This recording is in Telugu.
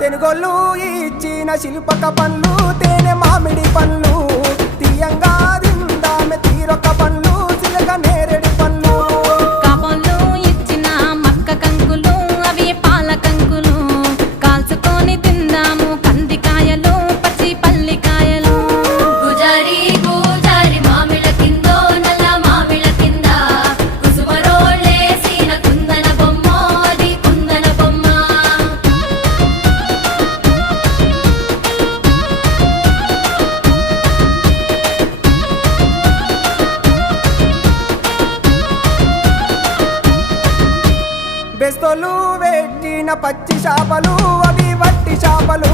తెనుగోళ్ళు ఇచ్చిన శిల్పక పండ్లు తేనె మామిడి పండ్లు తీయంగా తిందామె తీరొక్క పండ్లు చిలక నేరేడి పండ్లు కాబోళ్ళు ఇచ్చిన మక్క కంకులు అవి పాల కంకులు కాల్చుకొని తిందాము కందికాయలు పచ్చి పల్లికాయలు గుజారి గుజారి మామిళ్ళ కిందో నల్ల మామిళ్ళ కింద కుసుమరోళ్ళేసిన కుందన బొమ్మ అది కుందన బొమ్మ బెస్తోలు పెట్టిన పచ్చి చేపలు అవి వట్టి చేపలు